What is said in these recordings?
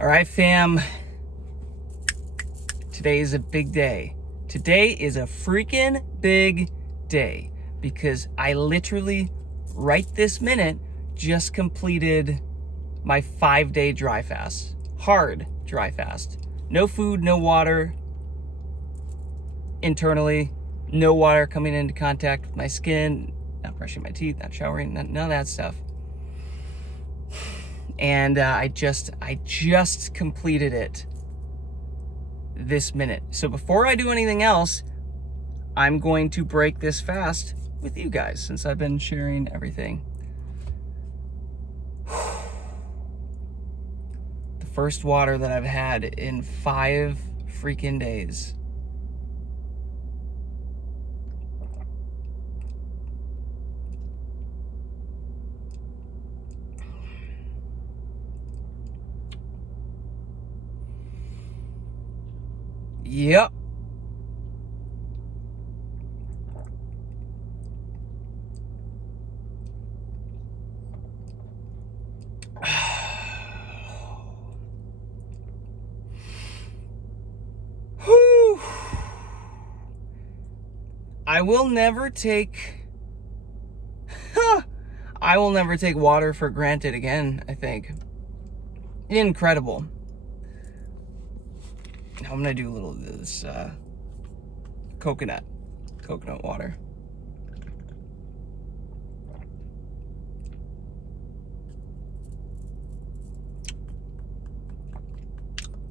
All right, fam. Today is a big day. Today is a freaking big day because I literally, right this minute, just completed my 5-day dry fast. Hard dry fast. No food, no water internally, no water coming into contact with my skin, not brushing my teeth, not showering, none of that stuff. And I just completed it this minute. So before I do anything else, I'm going to break this fast with you guys since I've been sharing everything. The first water that I've had in 5 freaking days. Yep. Whew. I will never take water for granted again, I think. Incredible. Now I'm gonna do a little of this coconut water.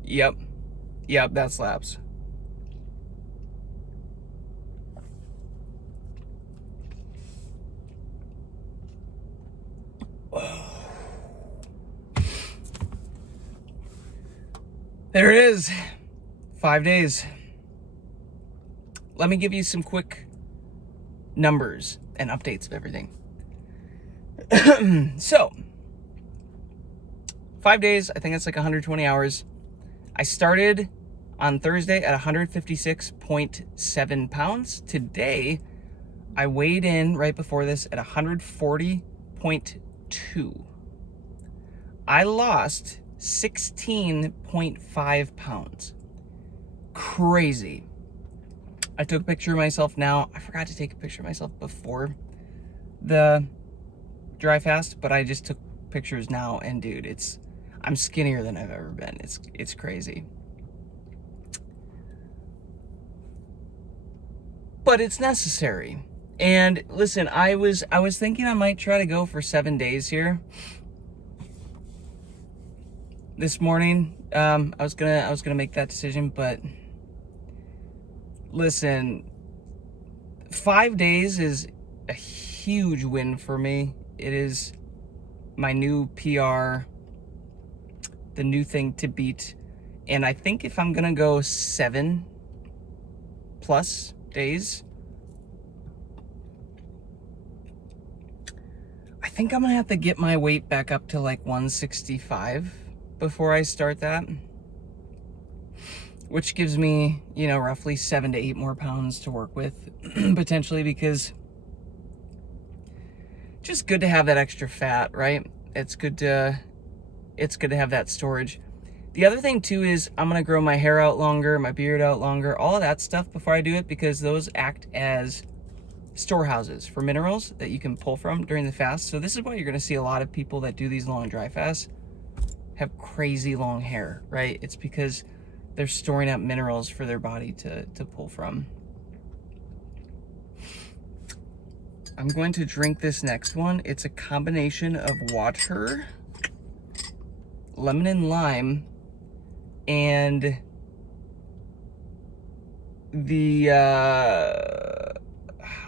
Yep, that slaps. There it is. 5 days. Let me give you some quick numbers and updates of everything. So, 5 days, I think it's like 120 hours. I started on Thursday at 156.7 pounds. Today, I weighed in right before this at 140.2. I lost 16.5 pounds. Crazy. I took a picture of myself now. I forgot to take a picture of myself before the dry fast, but I just took pictures now, and dude, I'm skinnier than I've ever been. It's crazy. But it's necessary. And listen, I was thinking I might try to go for 7 days here. This morning, I was gonna make that decision, but listen, 5 days is a huge win for me. It is my new PR, the new thing to beat. And I think if I'm gonna go 7+ days, I think I'm gonna have to get my weight back up to like 165 before I start that, which gives me, roughly 7 to 8 more pounds to work with, potentially, because just good to have that extra fat, right? It's good to have that storage. The other thing too is I'm gonna grow my hair out longer, my beard out longer, all of that stuff before I do it, because those act as storehouses for minerals that you can pull from during the fast. So this is why you're gonna see a lot of people that do these long dry fasts have crazy long hair, right? It's because they're storing up minerals for their body to pull from. I'm going to drink this next one. It's a combination of water, lemon and lime, and the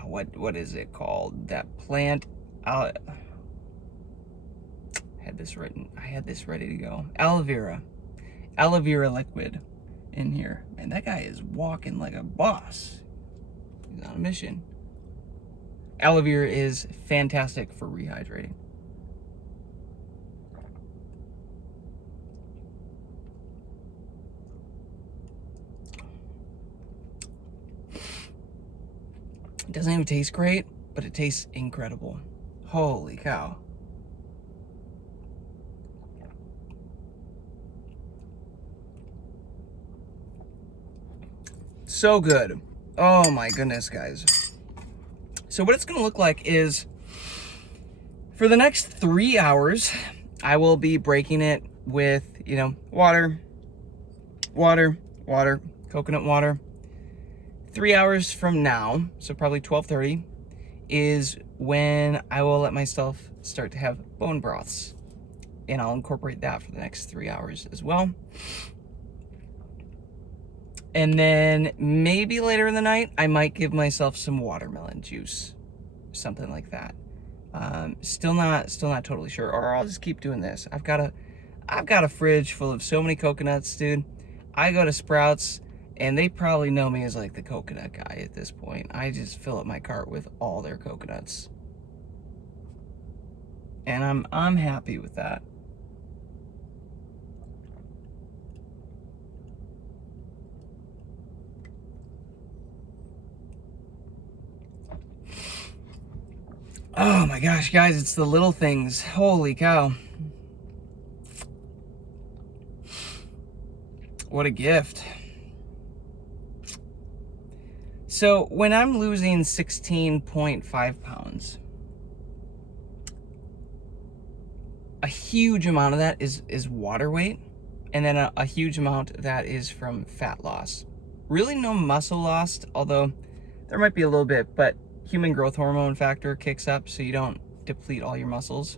what is it called? That plant. I had this ready to go. Aloe vera liquid in here. Man, that guy is walking like a boss. He's on a mission. Aloe vera is fantastic for rehydrating. It doesn't even taste great, but it tastes incredible. Holy cow. So good. Oh my goodness, guys. So what it's gonna look like is, for the next 3 hours, I will be breaking it with, water, coconut water. 3 hours from now, so probably 12:30, is when I will let myself start to have bone broths. And I'll incorporate that for the next 3 hours as well. And then maybe later in the night, I might give myself some watermelon juice, something like that. Still not totally sure. Or I'll just keep doing this. I've got a fridge full of so many coconuts, dude. I go to Sprouts, and they probably know me as like the coconut guy at this point. I just fill up my cart with all their coconuts, and I'm happy with that. Oh my gosh, guys, it's the little things. Holy cow. What a gift. So when I'm losing 16.5 pounds, a huge amount of that is water weight, and then a huge amount of that is from fat loss. Really no muscle loss, although there might be a little bit, but human growth hormone factor kicks up so you don't deplete all your muscles.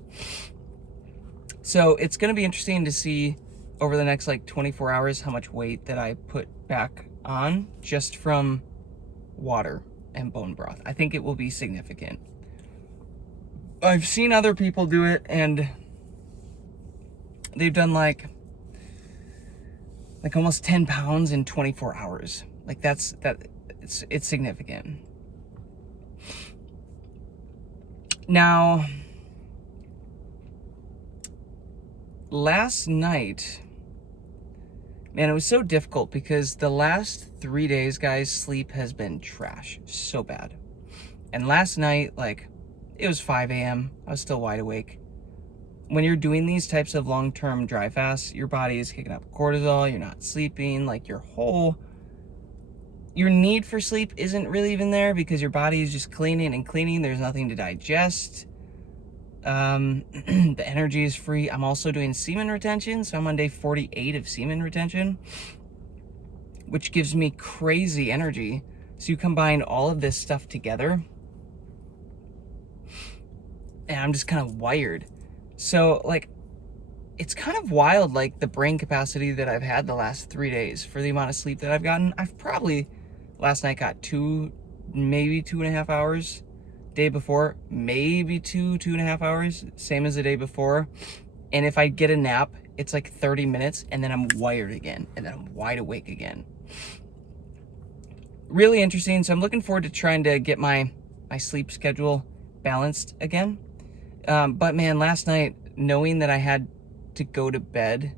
So it's going to be interesting to see over the next like 24 hours how much weight that I put back on just from water and bone broth. I think it will be significant. I've seen other people do it, and they've done like almost 10 pounds in 24 hours. Like it's significant. Now, last night, man, it was so difficult because the last 3 days, guys, sleep has been trash, so bad. And last night, like, it was 5 a.m. I was still wide awake. When you're doing these types of long-term dry fasts, your body is kicking up cortisol, you're not sleeping, like your need for sleep isn't really even there because your body is just cleaning and cleaning. There's nothing to digest. The energy is free. I'm also doing semen retention, so I'm on day 48 of semen retention, which gives me crazy energy. So you combine all of this stuff together, and I'm just kind of wired. So, like, it's kind of wild, like, the brain capacity that I've had the last 3 days for the amount of sleep that I've gotten. I've probably, last night, got maybe 2.5 hours. Day before, maybe 2.5 hours, same as the day before. And if I get a nap, it's like 30 minutes, and then I'm wired again, and then I'm wide awake again. Really interesting. So I'm looking forward to trying to get my sleep schedule balanced again. But man, last night, knowing that I had to go to bed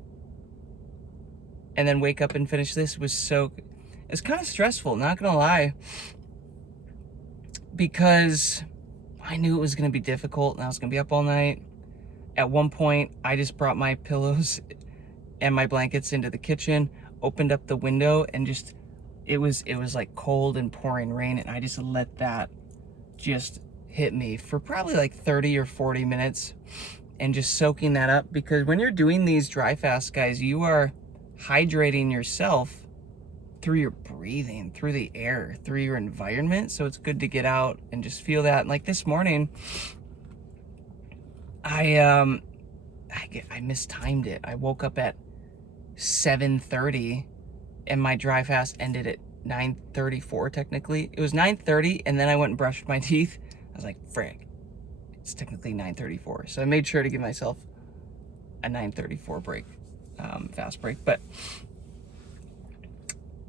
and then wake up and finish this it's kind of stressful, not gonna lie, because I knew it was gonna be difficult and I was gonna be up all night. At one point, I just brought my pillows and my blankets into the kitchen, opened up the window, and just, it was like cold and pouring rain, and I just let that just hit me for probably like 30 or 40 minutes and just soaking that up. Because when you're doing these dry fasts, guys, you are hydrating yourself through your breathing, through the air, through your environment. So it's good to get out and just feel that. And like this morning, I mistimed it. I woke up at 7:30 and my dry fast ended at 9:34 technically. It was 9:30 and then I went and brushed my teeth. I was like, frick, it's technically 9:34. So I made sure to give myself a 9:34 break, fast break. But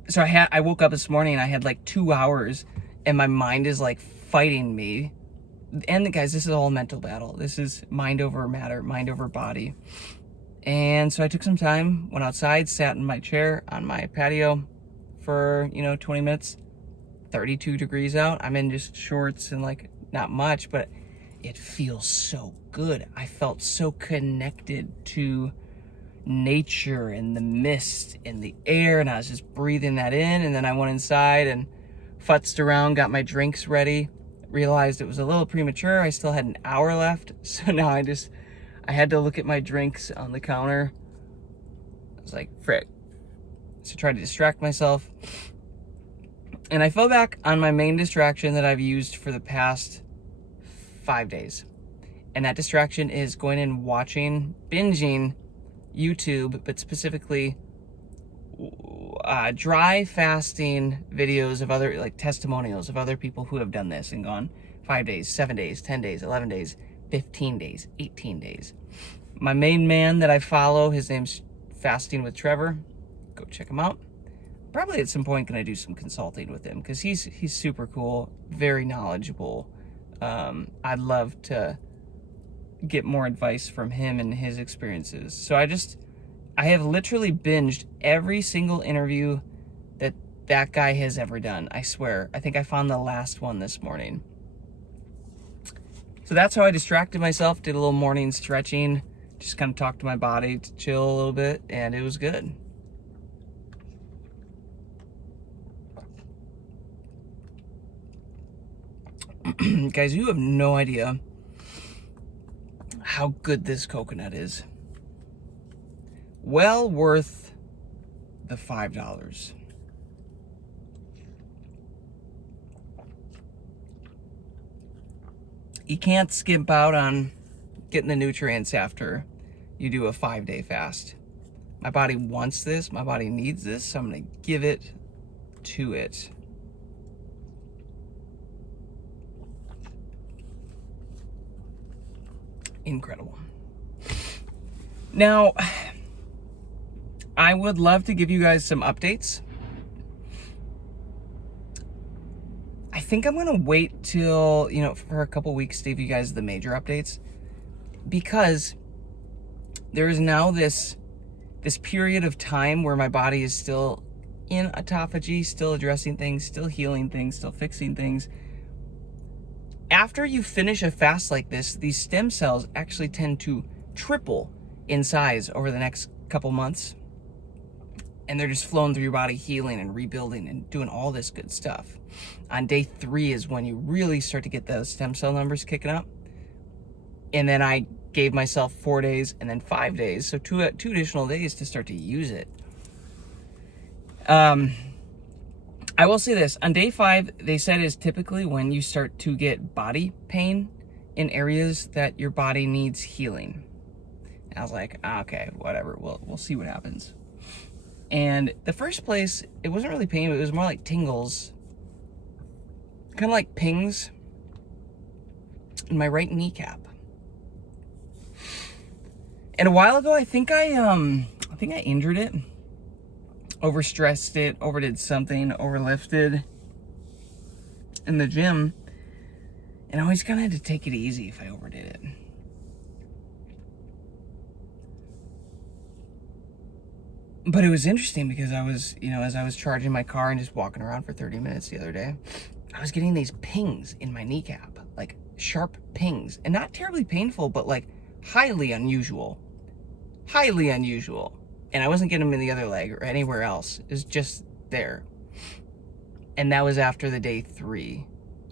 so I woke up this morning and I had like 2 hours and my mind is like fighting me. And guys, this is all a mental battle. This is mind over matter, mind over body. And so I took some time, went outside, sat in my chair on my patio for, 20 minutes, 32 degrees out. I'm in just shorts and like not much, but it feels so good. I felt so connected to nature and the mist and the air, and I was just breathing that in. And then I went inside and futzed around, got my drinks ready, realized it was a little premature. I still had an hour left, so now I had to look at my drinks on the counter. I was like, frick. So I tried to distract myself, and I fell back on my main distraction that I've used for the past 5 days. And that distraction is going and binging YouTube, but specifically dry fasting videos of other, like testimonials of other people who have done this and gone 5 days, 7 days, 10 days, 11 days, 15 days, 18 days. My main man that I follow, his name's Fasting with Trevor. Go check him out. Probably at some point gonna do some consulting with him, because he's super cool, very knowledgeable. I'd love to get more advice from him and his experiences. So I have literally binged every single interview that guy has ever done. I swear. I think I found the last one this morning. So that's how I distracted myself, did a little morning stretching, just kind of talked to my body to chill a little bit, and it was good. Guys, you have no idea how good this coconut is. Well worth the $5. You can't skimp out on getting the nutrients after you do a 5-day fast. My body wants this, my body needs this, so I'm gonna give it to it. Incredible. Now, I would love to give you guys some updates. I think I'm gonna wait till, for a couple weeks to give you guys the major updates, because there is now this period of time where my body is still in autophagy, still addressing things, still healing things, still fixing things. After you finish a fast like this, these stem cells actually tend to triple in size over the next couple months. And they're just flowing through your body, healing and rebuilding and doing all this good stuff. On day 3 is when you really start to get those stem cell numbers kicking up. And then I gave myself 4 days and then 5 days, so two additional days to start to use it. I will say this, on day 5, they said is typically when you start to get body pain in areas that your body needs healing. And I was like, okay, whatever, we'll see what happens. And the first place, it wasn't really pain, but it was more like tingles, kind of like pings in my right kneecap. And a while ago, I think I injured it, overstressed it, overdid something, overlifted in the gym, and I always kind of had to take it easy if I overdid it. But it was interesting because I was, as I was charging my car and just walking around for 30 minutes the other day, I was getting these pings in my kneecap, like sharp pings, and not terribly painful, but like highly unusual. And I wasn't getting them in the other leg or anywhere else. It was just there. And that was after the day 3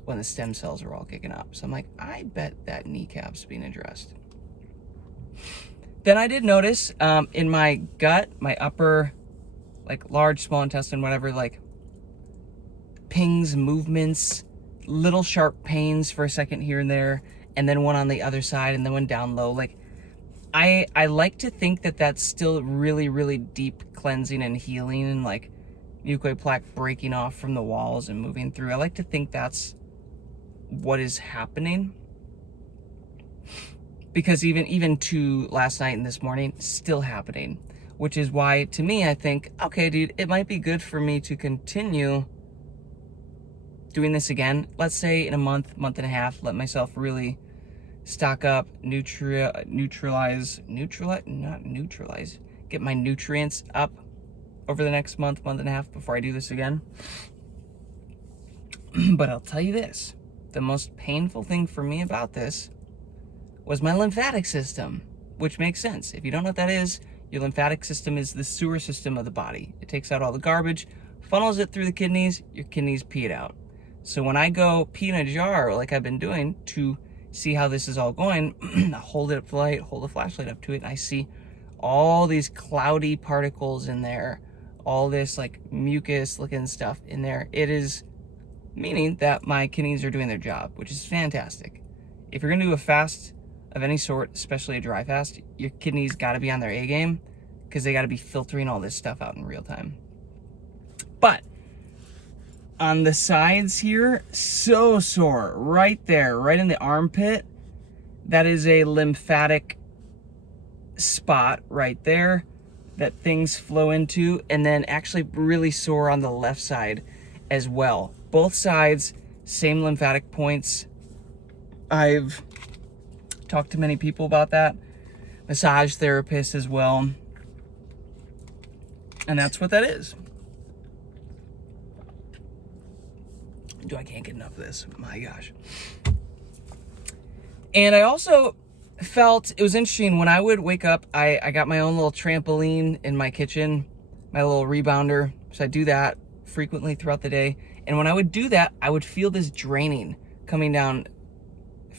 when the stem cells were all kicking up. So I'm like, I bet that kneecap's being addressed. Then I did notice in my gut, my upper, like large, small intestine, whatever, like pings, movements, little sharp pains for a second here and there, and then one on the other side and then one down low. Like I like to think that that's still really, really deep cleansing and healing and like mucoid plaque breaking off from the walls and moving through. I like to think that's what is happening. Because even to last night and this morning, still happening. Which is why, to me, I think, okay, dude, it might be good for me to continue doing this again. Let's say in a month and a half, let myself really stock up, get my nutrients up over the next month and a half before I do this again. But I'll tell you this, the most painful thing for me about this was my lymphatic system, which makes sense. If you don't know what that is, Your lymphatic system is the sewer system of the body. It takes out all the garbage, funnels it through the kidneys, your kidneys pee it out. So when I go pee in a jar, like I've been doing to see how this is all going, I hold it up to the light, hold the flashlight up to it, and I see all these cloudy particles in there, all this like mucus looking stuff in there. It is meaning that my kidneys are doing their job, which is fantastic. If you're gonna do a fast of any sort, especially a dry fast, your kidneys gotta be on their A game because they gotta be filtering all this stuff out in real time. But on the sides here, so sore, right there, right in the armpit. That is a lymphatic spot right there that things flow into, and then actually really sore on the left side as well. Both sides, same lymphatic points. I've talked to many people about that, massage therapists as well, and that's what that is. I can't get enough of this, my gosh. And I also felt it was interesting when I would wake up. I got my own little trampoline in my kitchen, my little rebounder, so I do that frequently throughout the day. And when I would do that, I would feel this draining coming down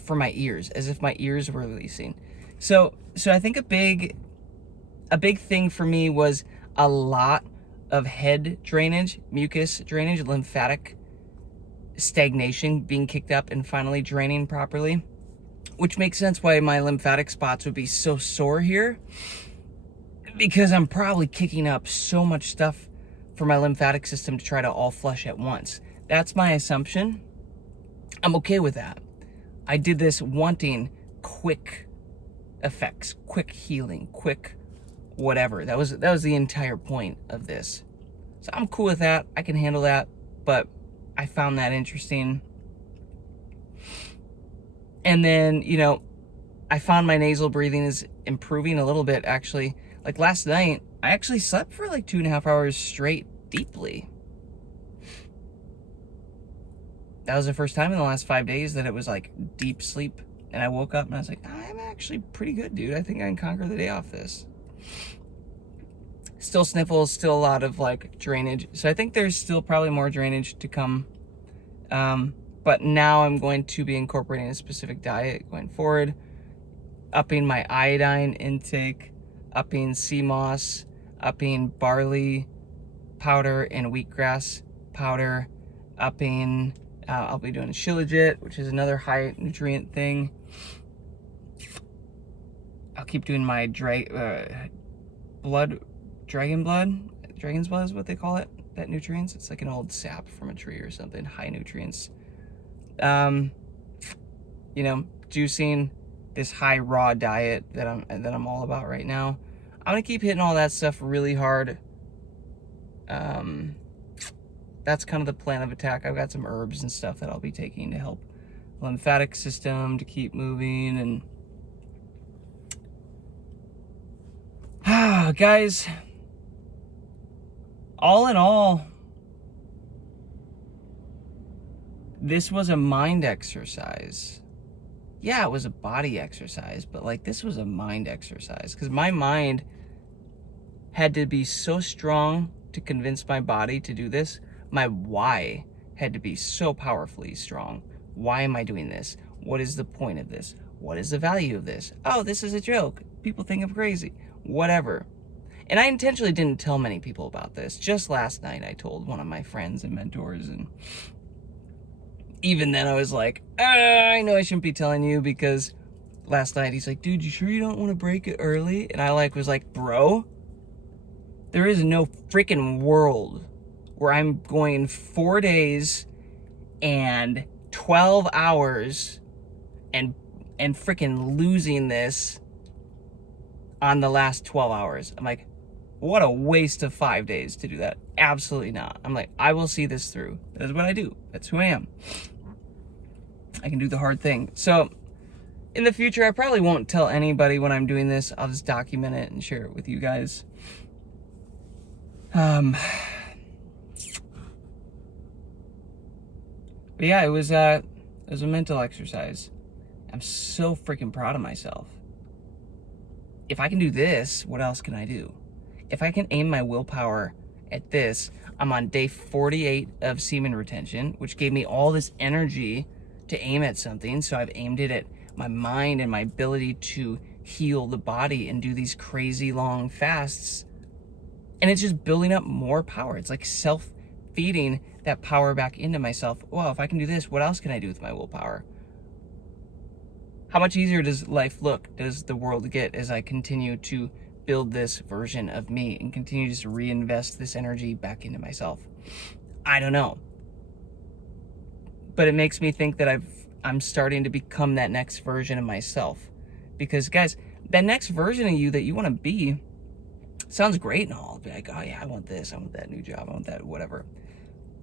from my ears, as if my ears were releasing. So I think a big thing for me was a lot of head drainage, mucus drainage, lymphatic stagnation being kicked up and finally draining properly, which makes sense why my lymphatic spots would be so sore here, because I'm probably kicking up so much stuff for my lymphatic system to try to all flush at once. That's my assumption. I'm okay with that. I did this wanting quick effects, quick healing, quick whatever. That was the entire point of this. So I'm cool with that. I can handle that, but I found that interesting. And then, you know, I found my nasal breathing is improving a little bit, actually. Like last night, I actually slept for like 2.5 hours straight, deeply. That was the first time in the last 5 days that it was like deep sleep. And I woke up and I was like, I'm actually pretty good, dude. I think I can conquer the day off this. Still sniffles, still a lot of like drainage. So I think there's still probably more drainage to come. But now I'm going to be incorporating a specific diet going forward, upping my iodine intake, upping sea moss, upping barley powder and wheatgrass powder, upping, I'll be doing shilajit, which is another high nutrient thing. I'll keep doing my dragon's blood is what they call it, that nutrients. It's like an old sap from a tree or something, high nutrients. You know, juicing, this high raw diet that I'm all about right now. I'm gonna keep hitting all that stuff really hard. That's kind of the plan of attack. I've got some herbs and stuff that I'll be taking to help the lymphatic system to keep moving. And guys, all in all, this was a mind exercise. Yeah, it was a body exercise, but like this was a mind exercise because my mind had to be so strong to convince my body to do this. My why had to be so powerfully strong. Why am I doing this? What is the point of this? What is the value of this? Oh, this is a joke. People think I'm crazy. Whatever. And I intentionally didn't tell many people about this. Just last night I told one of my friends and mentors, and even then I was like, I know I shouldn't be telling you, because last night he's like, dude, you sure you don't want to break it early? And I was like, bro, there is no freaking world where I'm going 4 days and 12 hours and freaking losing this on the last 12 hours. I'm like, what a waste of 5 days to do that. Absolutely not. I'm like, I will see this through. That's what I do. That's who I am. I can do the hard thing. So in the future, I probably won't tell anybody when I'm doing this. I'll just document it and share it with you guys. But yeah, it was a mental exercise. I'm so freaking proud of myself. if I can do this, what else can I do? If I can aim my willpower at this, I'm on day 48 of semen retention, which gave me all this energy to aim at something. So I've aimed it at my mind and my ability to heal the body and do these crazy long fasts. And it's just building up more power. It's like self-feeding that power back into myself. Well, if I can do this, what else can I do with my willpower? How much easier does life look, does the world get as I continue to build this version of me and continue to just reinvest this energy back into myself? I don't know. But it makes me think that I'm starting to become that next version of myself. Because guys, that next version of you that you want to be sounds great and all. Be like, oh yeah, I want this, I want that new job, I want that whatever.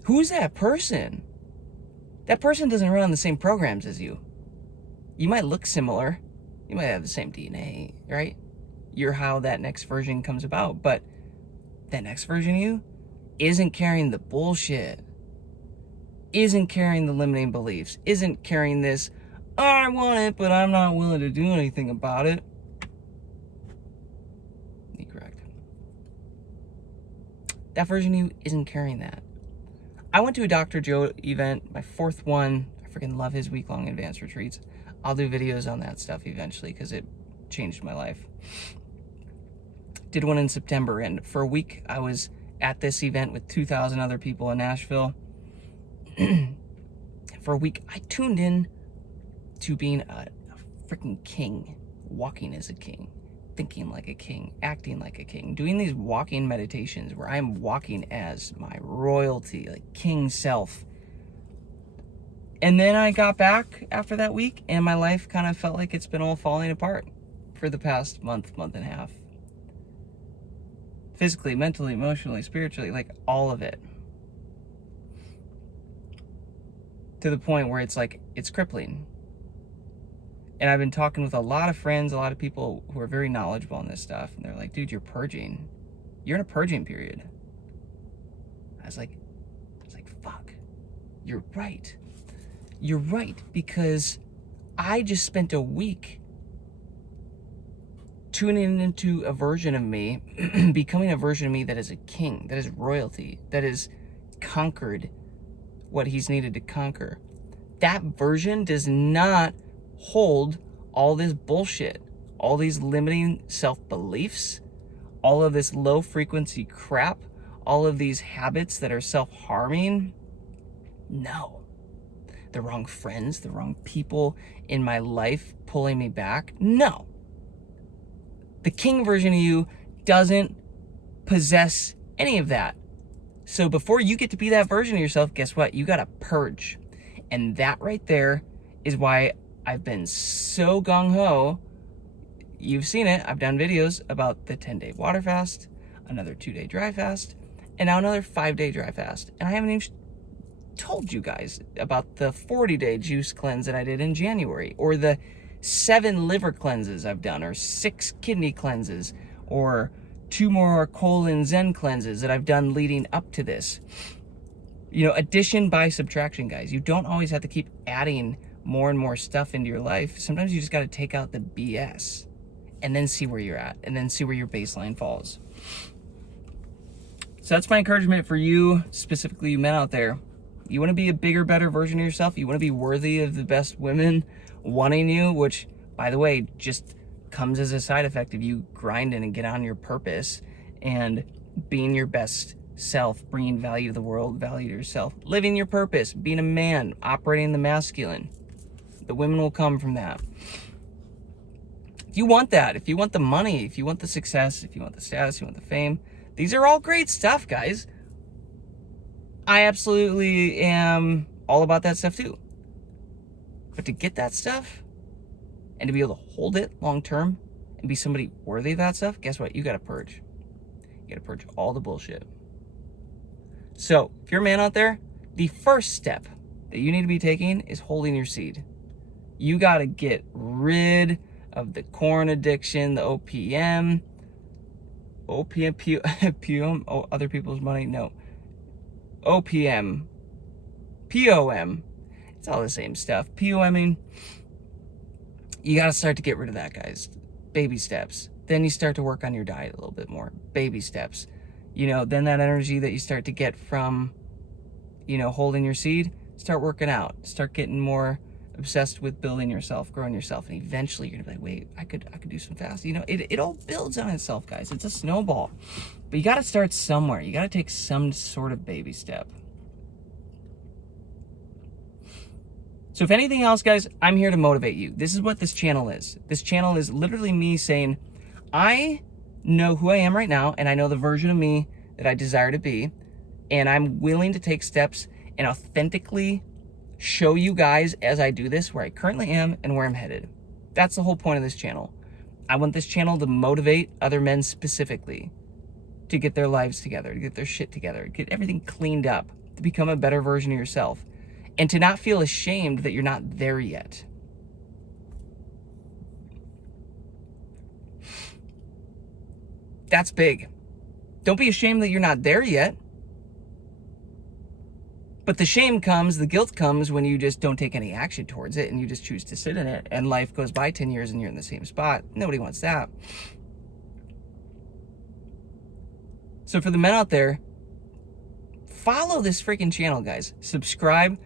Who's that person? That person doesn't run on the same programs as you. You might look similar. You might have the same DNA, right? You're how that next version comes about. But that next version of you isn't carrying the bullshit. Isn't carrying the limiting beliefs. Isn't carrying this, oh, I want it, but I'm not willing to do anything about it. You're correct. That version of you isn't carrying that. I went to a Dr. Joe event, my 4th one. I freaking love his week-long advanced retreats. I'll do videos on that stuff eventually because it changed my life. Did one in September, and for a week I was at this event with 2,000 other people in Nashville. For a week, I tuned in to being a freaking king, walking as a king, thinking like a king, acting like a king, doing these walking meditations where I'm walking as my royalty, like king self. And then I got back after that week, and my life kind of felt like it's been all falling apart for the past month and a half. Physically, mentally, emotionally, spiritually, like all of it. To the point where it's like, it's crippling. And I've been talking with a lot of friends, a lot of people who are very knowledgeable on this stuff. And they're like, dude, you're purging. You're in a purging period. I was like, fuck, you're right. You're right, because I just spent a week tuning into a version of me, becoming a version of me that is a king, that is royalty, that has conquered what he's needed to conquer. That version does not hold all this bullshit, all these limiting self-beliefs, all of this low frequency crap, all of these habits that are self-harming. No. The wrong friends, the wrong people in my life pulling me back. No. The king version of you doesn't possess any of that. So before you get to be that version of yourself, guess what? You got to purge. And that right there is why I've been so gung-ho. You've seen it. I've done videos about the 10-day water fast, another 2-day dry fast, and now another 5-day dry fast. And I haven't even told you guys about the 40-day juice cleanse that I did in January, or the 7 liver cleanses I've done, or 6 kidney cleanses, or 2 more colon zen cleanses that I've done leading up to this. You know, addition by subtraction, guys. You don't always have to keep adding more and more stuff into your life. Sometimes you just got to take out the BS and then see where you're at, and then see where your baseline falls. So that's my encouragement for you, specifically you men out there. You want to be a bigger, better version of yourself. You want to be worthy of the best women wanting you, which, by the way, just comes as a side effect of you grinding and get on your purpose and being your best self, bringing value to the world, value to yourself, living your purpose, being a man, operating the masculine. The women will come from that. If you want that, if you want the money, if you want the success, if you want the status, you want the fame, these are all great stuff, guys. I absolutely am all about that stuff too. But to get that stuff and to be able to hold it long term and be somebody worthy of that stuff, guess what? You got to purge. You got to purge all the bullshit. So if you're a man out there, the first step that you need to be taking is holding your seed. You got to get rid of the corn addiction, the OPM, other people's money, no. OPM, POM, it's all the same stuff. POMing, you got to start to get rid of that, guys. Baby steps. Then you start to work on your diet a little bit more. Baby steps. You know, then that energy that you start to get from, you know, holding your seed, start working out. Start getting more obsessed with building yourself, growing yourself, and eventually you're gonna be like, wait, I could do some fast. You know, it all builds on itself, guys. It's a snowball. But you gotta start somewhere. You gotta take some sort of baby step. So if anything else, guys, I'm here to motivate you. This is what this channel is. This channel is literally me saying, I know who I am right now, and I know the version of me that I desire to be, and I'm willing to take steps and authentically show you guys as I do this where I currently am and where I'm headed. That's the whole point of this channel. I want this channel to motivate other men specifically to get their lives together, to get their shit together, get everything cleaned up, to become a better version of yourself, and to not feel ashamed that you're not there yet. That's big. Don't be ashamed that you're not there yet. But the shame comes, the guilt comes when you just don't take any action towards it and you just choose to sit in it and life goes by 10 years and you're in the same spot. Nobody wants that. So for the men out there, follow this freaking channel, guys. Subscribe.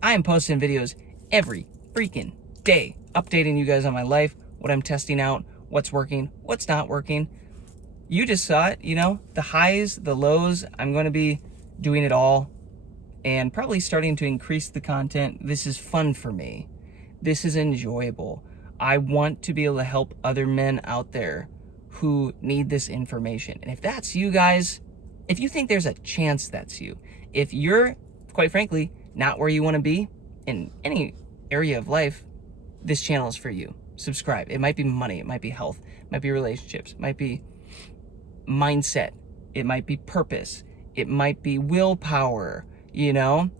I am posting videos every freaking day, updating you guys on my life, what I'm testing out, what's working, what's not working. You just saw it, you know, the highs, the lows. I'm going to be doing it all and probably starting to increase the content. This is fun for me. This is enjoyable. I want to be able to help other men out there who need this information. And if that's you guys, if you think there's a chance that's you, if you're, quite frankly, not where you want to be in any area of life, this channel is for you. Subscribe. It might be money. It might be health. It might be relationships. It might be mindset. It might be purpose. It might be willpower. You know,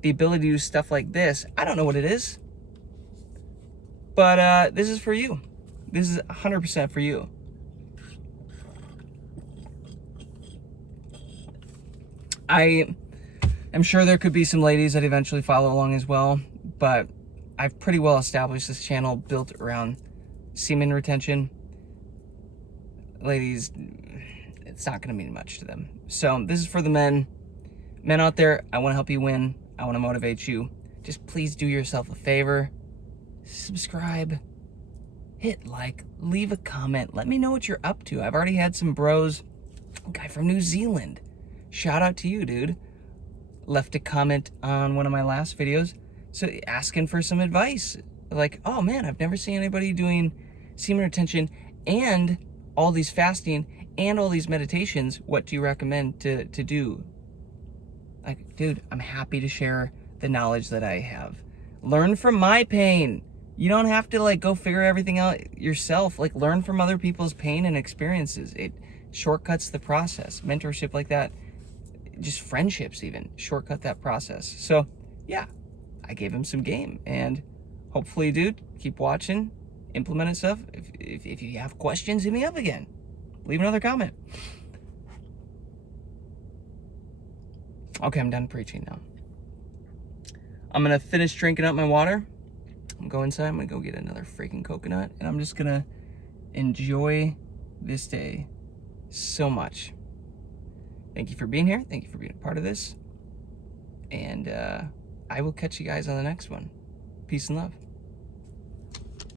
the ability to do stuff like this. I don't know what it is, but this is for you. This is 100% for you. I am sure there could be some ladies that eventually follow along as well, but I've pretty well established this channel built around semen retention. Ladies, it's not going to mean much to them. So this is for the men. Men out there, I want to help you win. I want to motivate you. Just please do yourself a favor. Subscribe. Hit like. Leave a comment. Let me know what you're up to. I've already had some bros. A guy from New Zealand. Shout out to you, dude. Left a comment on one of my last videos. So asking for some advice. Like, oh man, I've never seen anybody doing semen retention and all these fasting and all these meditations. What do you recommend to do? Like, dude, I'm happy to share the knowledge that I have. Learn from my pain. You don't have to like go figure everything out yourself. Like, learn from other people's pain and experiences. It shortcuts the process. Mentorship like that, just friendships even, shortcut that process. So yeah, I gave him some game, and hopefully, dude, keep watching, implementing stuff. If you have questions, hit me up again. Leave another comment. Okay, I'm done preaching now. I'm gonna finish drinking up my water. I'm going inside, I'm gonna go get another freaking coconut, and I'm just gonna enjoy this day so much. Thank you for being here. Thank you for being a part of this. And I will catch you guys on the next one. Peace and love.